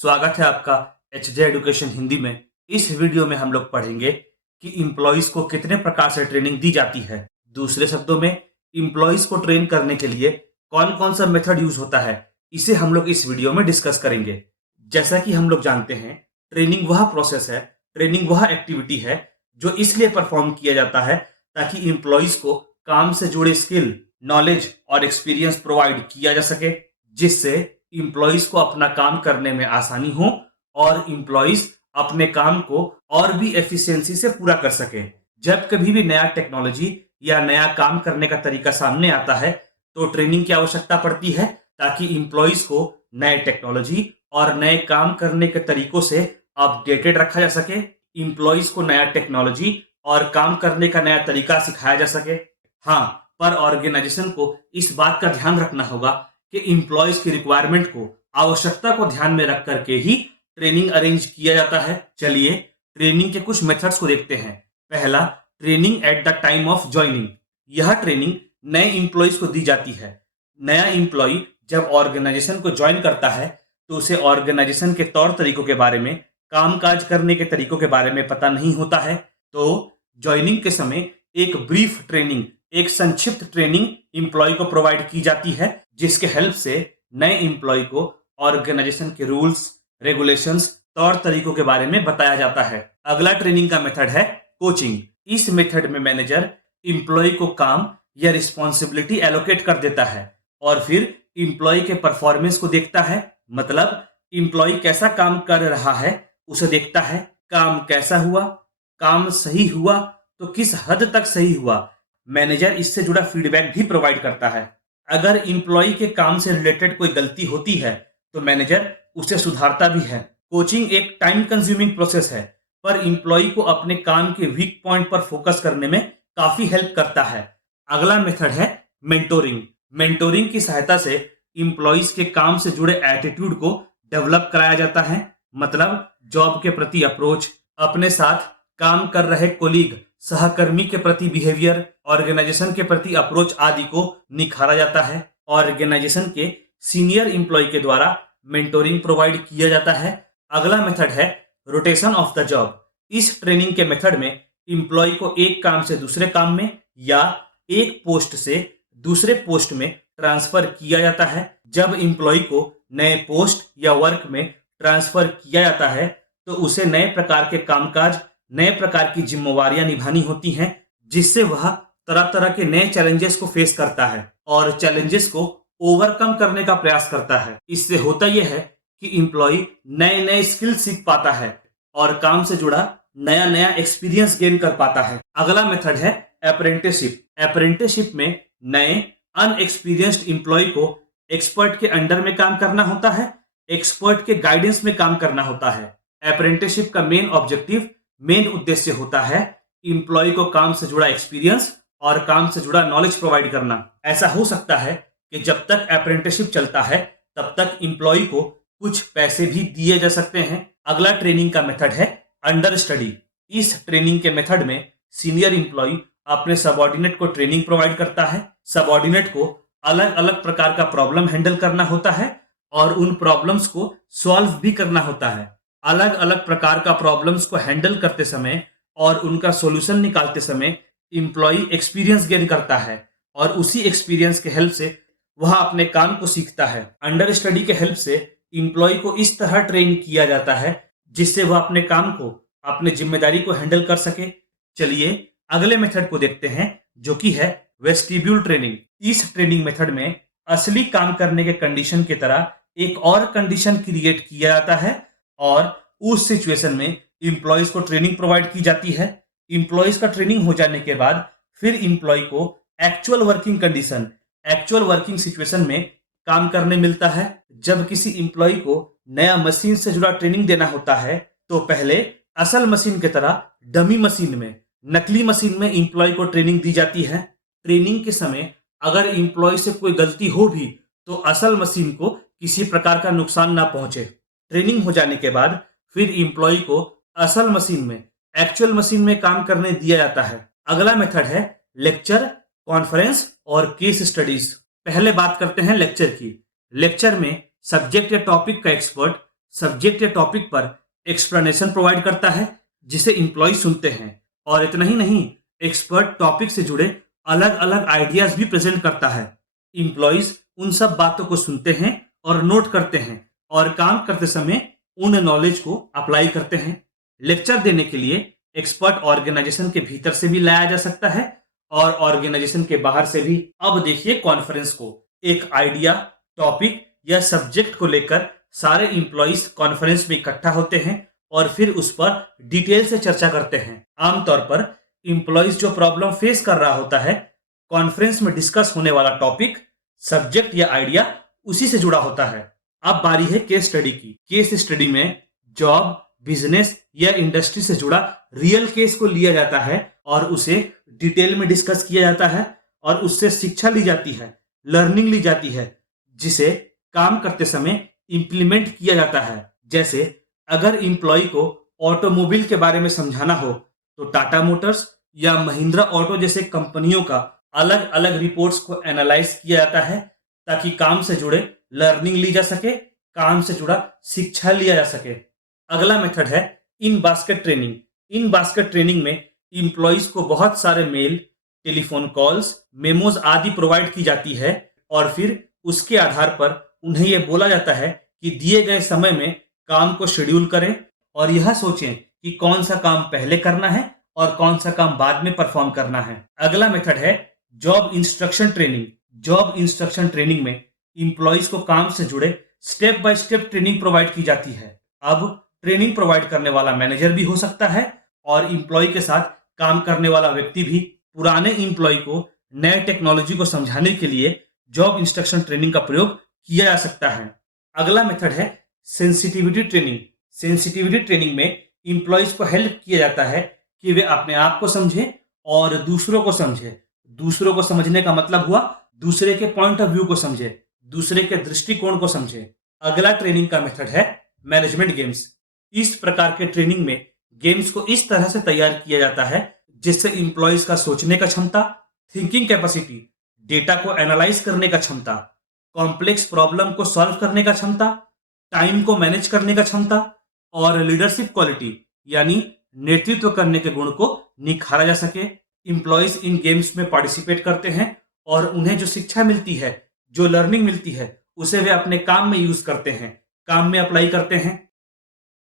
स्वागत है आपका एचजे एजुकेशन हिंदी में। इस वीडियो में हम लोग पढ़ेंगे कि एम्प्लॉयज को कितने प्रकार से ट्रेनिंग दी जाती है। दूसरे शब्दों में एम्प्लॉयज को ट्रेन करने के लिए कौन कौन सा मेथड यूज होता है, इसे हम लोग इस वीडियो में डिस्कस करेंगे। जैसा कि हम लोग जानते हैं, ट्रेनिंग वह प्रोसेस है, ट्रेनिंग वह एक्टिविटी है जो इसलिए परफॉर्म किया जाता है ताकि एम्प्लॉयज को काम से जुड़े स्किल, नॉलेज और एक्सपीरियंस प्रोवाइड किया जा सके, जिससे इम्प्लॉइज को अपना काम करने में आसानी हो और इम्प्लॉइज अपने काम को और भी एफिशिएंसी से पूरा कर सके। जब कभी भी नया टेक्नोलॉजी या नया काम करने का तरीका सामने आता है तो ट्रेनिंग की आवश्यकता पड़ती है ताकि इम्प्लॉइज को नए टेक्नोलॉजी और नए काम करने के तरीकों से अपडेटेड रखा जा सके, इम्प्लॉइज को नया टेक्नोलॉजी और काम करने का नया तरीका सिखाया जा सके। हाँ, पर ऑर्गेनाइजेशन को इस बात का ध्यान रखना होगा कि इम्प्लॉयज की रिक्वायरमेंट को, आवश्यकता को ध्यान में रख करके ही ट्रेनिंग अरेंज किया जाता है। चलिए ट्रेनिंग के कुछ मेथड्स को देखते हैं। पहला, training at the time of joining. यह ट्रेनिंग नए इम्प्लॉयज को दी जाती है। नया इम्प्लॉय जब ऑर्गेनाइजेशन को ज्वाइन करता है तो उसे ऑर्गेनाइजेशन के तौर तरीकों के बारे में, कामकाज करने के तरीकों के बारे में पता नहीं होता है। तो ज्वाइनिंग के समय एक ब्रीफ ट्रेनिंग, एक संक्षिप्त ट्रेनिंग इम्प्लॉय को प्रोवाइड की जाती है, जिसके हेल्प से नए इम्प्लॉय को ऑर्गेनाइजेशन के रूल्स, रेगुलेशंस, तौर तरीकों के बारे में बताया जाता है। अगला ट्रेनिंग का मेथड है कोचिंग। इस मेथड में मैनेजर इम्प्लॉय को काम या रिस्पॉन्सिबिलिटी एलोकेट कर देता है और फिर इम्प्लॉय के परफॉर्मेंस को देखता है। मतलब इम्प्लॉय कैसा काम कर रहा है उसे देखता है। काम कैसा हुआ, काम सही हुआ तो किस हद तक सही हुआ, मैनेजर इससे जुड़ा फीडबैक भी प्रोवाइड करता है। अगर इम्प्लॉय के काम से रिलेटेड कोई गलती होती है तो मैनेजर उसे सुधारता भी है। कोचिंग एक टाइम कंज्यूमिंग प्रोसेस है, पर इम्प्लॉय को अपने काम के वीक पॉइंट पर फोकस करने में काफी हेल्प करता है। अगला मेथड है मेंटोरिंग। मेंटोरिंग की सहायता से इम्प्लॉयज के काम से जुड़े एटीट्यूड को डेवलप कराया जाता है। मतलब जॉब के प्रति अप्रोच, अपने साथ काम कर रहे कोलीग, सहकर्मी के प्रति बिहेवियर, ऑर्गेनाइजेशन के प्रति अप्रोच आदि को निखारा जाता है। ऑर्गेनाइजेशन के सीनियर इम्प्लॉय के द्वारा मेंटोरिंग प्रोवाइड किया जाता है। अगला मेथड है रोटेशन ऑफ द जॉब। इस ट्रेनिंग के मेथड में इम्प्लॉय को एक काम से दूसरे काम में या एक पोस्ट से दूसरे पोस्ट में ट्रांसफर किया जाता है। जब इम्प्लॉय को नए पोस्ट या वर्क में ट्रांसफर किया जाता है तो उसे नए प्रकार के कामकाज, नए प्रकार की जिम्मेवारियां निभानी होती हैं, जिससे वह तरह तरह के नए चैलेंजेस को फेस करता है और चैलेंजेस को ओवरकम करने का प्रयास करता है। इससे होता यह है कि एम्प्लॉय नए नए स्किल सीख पाता है और काम से जुड़ा नया नया एक्सपीरियंस गेन कर पाता है। अगला मेथड है अप्रेंटिसशिप। अप्रेंटिसशिप में नए अनएक्सपीरियंस्ड एम्प्लॉय को एक्सपर्ट के अंडर में काम करना होता है, एक्सपर्ट के गाइडेंस में काम करना होता है। अप्रेंटिसशिप का मेन ऑब्जेक्टिव, मेन उद्देश्य होता है एम्प्लॉय को काम से जुड़ा एक्सपीरियंस और काम से जुड़ा नॉलेज प्रोवाइड करना। ऐसा हो सकता है कि जब तक अप्रेंटिसशिप चलता है तब तक एम्प्लॉय को कुछ पैसे भी दिए जा सकते हैं। अगला ट्रेनिंग का मेथड है अंडर स्टडी। इस ट्रेनिंग के मेथड में सीनियर एम्प्लॉय अपने सबऑर्डिनेट को ट्रेनिंग प्रोवाइड करता है। सबऑर्डिनेट को अलग अलग प्रकार का प्रॉब्लम हैंडल करना होता है और उन प्रॉब्लम्स को सॉल्व भी करना होता है। अलग अलग प्रकार का प्रॉब्लम्स को हैंडल करते समय और उनका सॉल्यूशन निकालते समय एम्प्लॉय एक्सपीरियंस गेन करता है और उसी एक्सपीरियंस के हेल्प से वह अपने काम को सीखता है। अंडर स्टडी के हेल्प से एम्प्लॉय को इस तरह ट्रेन किया जाता है जिससे वह अपने काम को, अपने जिम्मेदारी को हैंडल कर सके। चलिए अगले मेथड को देखते हैं, जो कि है वेस्टिब्यूल ट्रेनिंग। इस ट्रेनिंग मेथड में असली काम करने के कंडीशन की तरह एक और कंडीशन क्रिएट किया जाता है और उस सिचुएशन में इम्प्लॉयज को ट्रेनिंग प्रोवाइड की जाती है। इम्प्लॉयज का ट्रेनिंग हो जाने के बाद फिर इम्प्लॉय को actual working condition, actual working situation में काम करने मिलता है। जब किसी इम्प्लॉय को नया मशीन से जुड़ा ट्रेनिंग देना होता है तो पहले असल मशीन की तरह डमी मशीन में, नकली मशीन में इम्प्लॉय को ट्रेनिंग दी जाती है। ट्रेनिंग के समय अगर इम्प्लॉय से कोई गलती हो भी तो असल मशीन को किसी प्रकार का नुकसान ना पहुंचे। ट्रेनिंग हो जाने के बाद फिर इम्प्लॉय को असल मशीन में, एक्चुअल मशीन में काम करने दिया जाता है। अगला मेथड है लेक्चर, कॉन्फ्रेंस और केस स्टडीज। पहले बात करते हैं लेक्चर की। लेक्चर में सब्जेक्ट या टॉपिक का एक्सपर्ट सब्जेक्ट या टॉपिक पर एक्सप्लेनेशन प्रोवाइड करता है जिसे इम्प्लॉय सुनते हैं। और इतना ही नहीं, एक्सपर्ट टॉपिक से जुड़े अलग अलग आइडियाज भी प्रेजेंट करता है। इम्प्लॉयज उन सब बातों को सुनते हैं और नोट करते हैं और काम करते समय उन नॉलेज को अप्लाई करते हैं। लेक्चर देने के लिए एक्सपर्ट ऑर्गेनाइजेशन के भीतर से भी लाया जा सकता है और ऑर्गेनाइजेशन के बाहर से भी। अब देखिए कॉन्फ्रेंस को। एक आइडिया, टॉपिक या सब्जेक्ट को लेकर सारे इंप्लॉइज कॉन्फ्रेंस में इकट्ठा होते हैं और फिर उस पर डिटेल से चर्चा करते हैं। आमतौर पर इंप्लॉइज जो प्रॉब्लम फेस कर रहा होता है, कॉन्फ्रेंस में डिस्कस होने वाला टॉपिक, सब्जेक्ट या आइडिया उसी से जुड़ा होता है। अब बारी है केस स्टडी की। केस स्टडी में जॉब, बिजनेस या इंडस्ट्री से जुड़ा रियल केस को लिया जाता है और उसे डिटेल में डिस्कस किया जाता है और उससे शिक्षा ली जाती है, लर्निंग ली जाती है, जिसे काम करते समय इंप्लीमेंट किया जाता है। जैसे अगर इंप्लॉय को ऑटोमोबाइल के बारे में समझाना हो तो टाटा मोटर्स या महिंद्रा ऑटो जैसे कंपनियों का अलग अलग रिपोर्ट्स को एनालाइज किया जाता है ताकि काम से जुड़े लर्निंग ली जा सके, काम से जुड़ा शिक्षा लिया जा सके। अगला मेथड है इन बास्केट ट्रेनिंग। इन बास्केट ट्रेनिंग में इंप्लॉइज को बहुत सारे मेल, टेलीफोन कॉल्स, मेमोज आदि प्रोवाइड की जाती है और फिर उसके आधार पर उन्हें यह बोला जाता है कि दिए गए समय में काम को शेड्यूल करें और यह सोचें कि कौन सा काम पहले करना है और कौन सा काम बाद में परफॉर्म करना है। अगला मेथड है job instruction training. Job instruction training में इंप्लॉइज को काम से जुड़े step by step training provide की जाती है। अब ट्रेनिंग प्रोवाइड करने वाला मैनेजर भी हो सकता है और इंप्लॉय के साथ काम करने वाला व्यक्ति भी पुराने इंप्लॉय को नए टेक्नोलॉजी को समझाने के लिए जॉब इंस्ट्रक्शन ट्रेनिंग का प्रयोग किया जा सकता है। अगला मेथड है सेंसिटिविटी ट्रेनिंग। सेंसिटिविटी ट्रेनिंग में इंप्लॉइज को हेल्प किया जाता है कि वे अपने आप को समझें और दूसरों को समझें। दूसरों को समझने का मतलब हुआ दूसरे के पॉइंट ऑफ व्यू को समझे, दूसरे के दृष्टिकोण को समझे। अगला ट्रेनिंग का मेथड है मैनेजमेंट गेम्स। इस प्रकार के ट्रेनिंग में गेम्स को इस तरह से तैयार किया जाता है जिससे इंप्लॉइज का सोचने का क्षमता, थिंकिंग कैपेसिटी, डेटा को एनालाइज करने का क्षमता, कॉम्प्लेक्स प्रॉब्लम को सॉल्व करने का क्षमता, टाइम को मैनेज करने का क्षमता और लीडरशिप क्वालिटी यानी नेतृत्व करने के गुण को निखारा जा सके। इंप्लॉइज इन गेम्स में पार्टिसिपेट करते हैं और उन्हें जो शिक्षा मिलती है, जो लर्निंग मिलती है, उसे वे अपने काम में यूज करते हैं, काम में अप्लाई करते हैं।